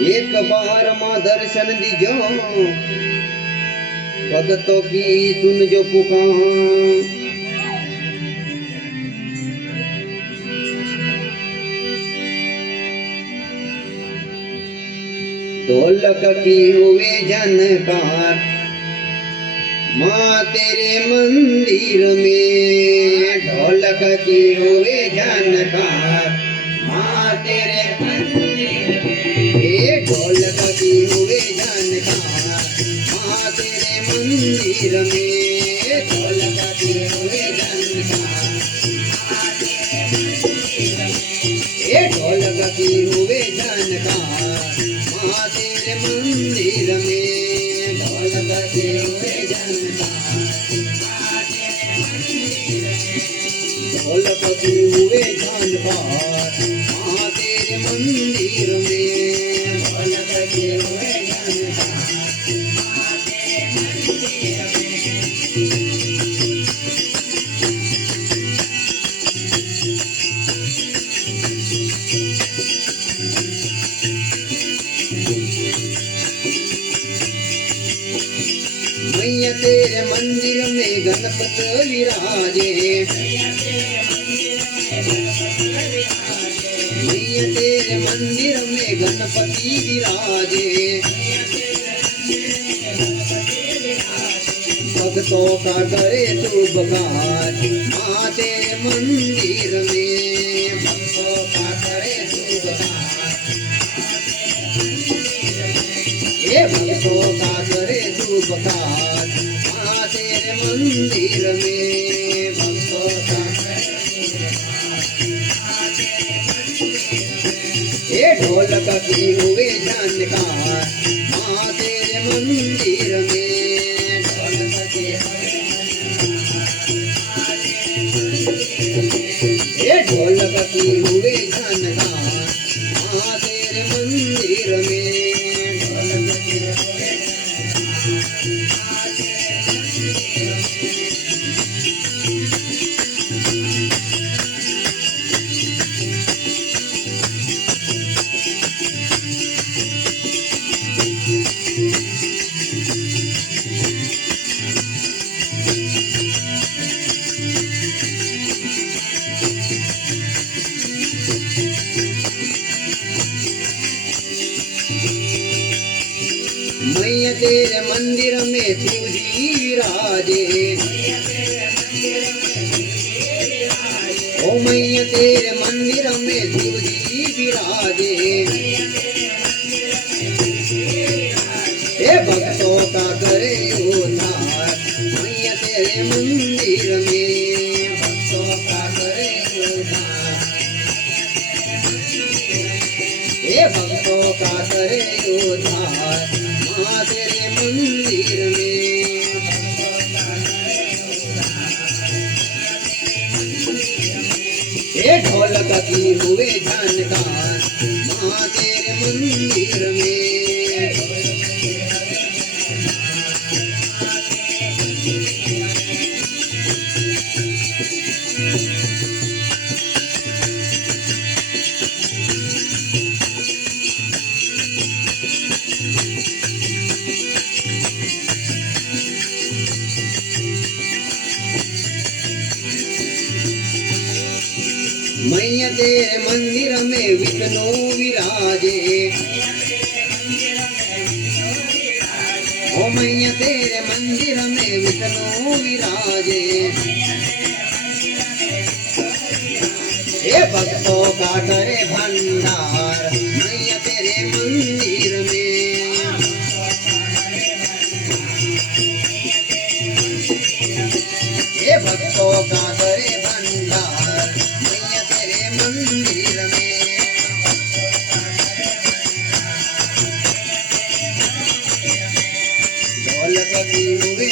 एक बार मां दर्शन दीजो, भगतों की सुनजो पुकार। ढोलक की हुए जानकार, माँ तेरे मंदिर में। ढोलक की हुए जानकार, माँ तेरे मंदिर में। ये ढोलक की हुए जानकार, माँ तेरे मंदिर में। ढोलक की हुए जानकार, माँ तेरे मंदिर में। ये ढोलक की हुए जानकार, माँ तेरे मंदिर में। ढोलक की हुए जानकार, माँ तेरे मंदिर में। ढोलक की हुए जानकार, माँ तेरे मंदिर में। ढोलक की हुए जानकार, माँ तेरे मंदिर में। मैया तेरे मंदिर में गणपत विराजे। मैया तेरे मंदिर में गणपति विराजे। भक्तों का करे शुभ कार्य, माँ तेरे मंदिर में। भक्तों का करे शुभ कार्य, ये भक्तों का करे शुभ कार्य, माँ तेरे मंदिर में। भक्तों का करे शुभ कार्य, माँ तेरे मंदिर में। ये ढोलक की हुए जानकार, माँ तेरे मंदिर में। ढोलक की हुए जानकार, माँ तेरे मंदिर में। ये ढोलक की हुए जानकार, माँ तेरे मंदिर में। ढोलक की हुए जानकार, माँ तेरे मंदिर मैया तेरे मंदिर में शिव जी विराजे। ओ मैया तेरे मंदिर में शिव जी विराजे। हे भक्तों का करे उद्धार, मैया तेरे मंदिर में। भक्तों का करे उद्धार, हे भक्तों का करे उद्धार, माँ तेरे मंदिर में। भक्तों का करे उद्धार, हे ढोलक की हुए जानकार, माँ तेरे मंदिर में। मैया तेरे मंदिर में विष्णु विराजे। ओ मैया तेरे मंदिर में विष्णु विराजे। हे भक्तों का करे भंडार, मैया तेरे मंदिर में। हे भक्तों का करे भंडार, मैया तेरे मंदिर में। ढोलक की हुए